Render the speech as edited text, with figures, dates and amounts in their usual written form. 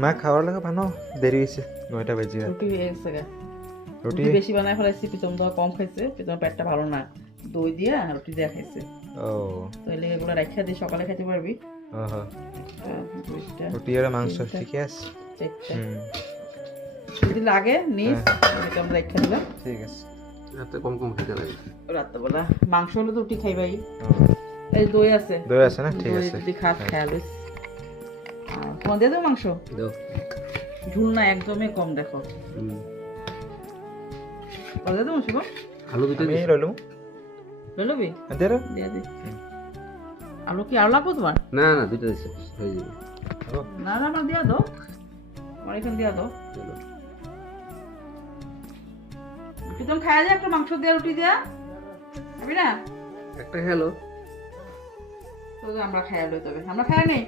মা খাওয়ার লাগে বানো দেরি হয়েছে 9টা বেজে গেছে রুটি হয়ে গেছে গা। রুটি রুটি বেশি বানায় ফেলাইছি, প্রীতম তো কম খাইছে, প্রীতম পেটটা ভালো না, দই দিয়া রুটি দিয়া খাইছে। ও তো এলে এগুলো রাখা দিয়ে সকালে খাইতে পারবি। ওহো দুইটা রুটি আর মাংস ঠিক আছে চারটা হুম যদি লাগে নিস, এটা আমরা রেখে দিলাম। ঠিক আছে রাতে কম কম খেতে লাগে। রাত্রেবেলা মাংস হলে তো রুটি খাইবাই। ও, এই দই আছে, দই আছে না ঠিক দই আছে যদি খাস খেয়াল তোমার দিয়ে দেবো মাংস। দাও। ঝুল না একদমই কম, দেখো দিয়ে দেবো শুভ। আলু দুটো আমি রইলু লবি দেরে দিয়ে দি। আলু কি আরো লাগবো তোমার? না না দুটো দিছে হয়ে যাবে। না না আমার দিয়া দাও, আমার এখানে দিয়া দাও। চলো প্রীতম খাওয়া যায় একটা মাংস দিয়া রুটি দিয়া, খাবি না? একটা খেলো। তো আমরা খাইয়া লই, তবে আমরা খাইয়া নেই।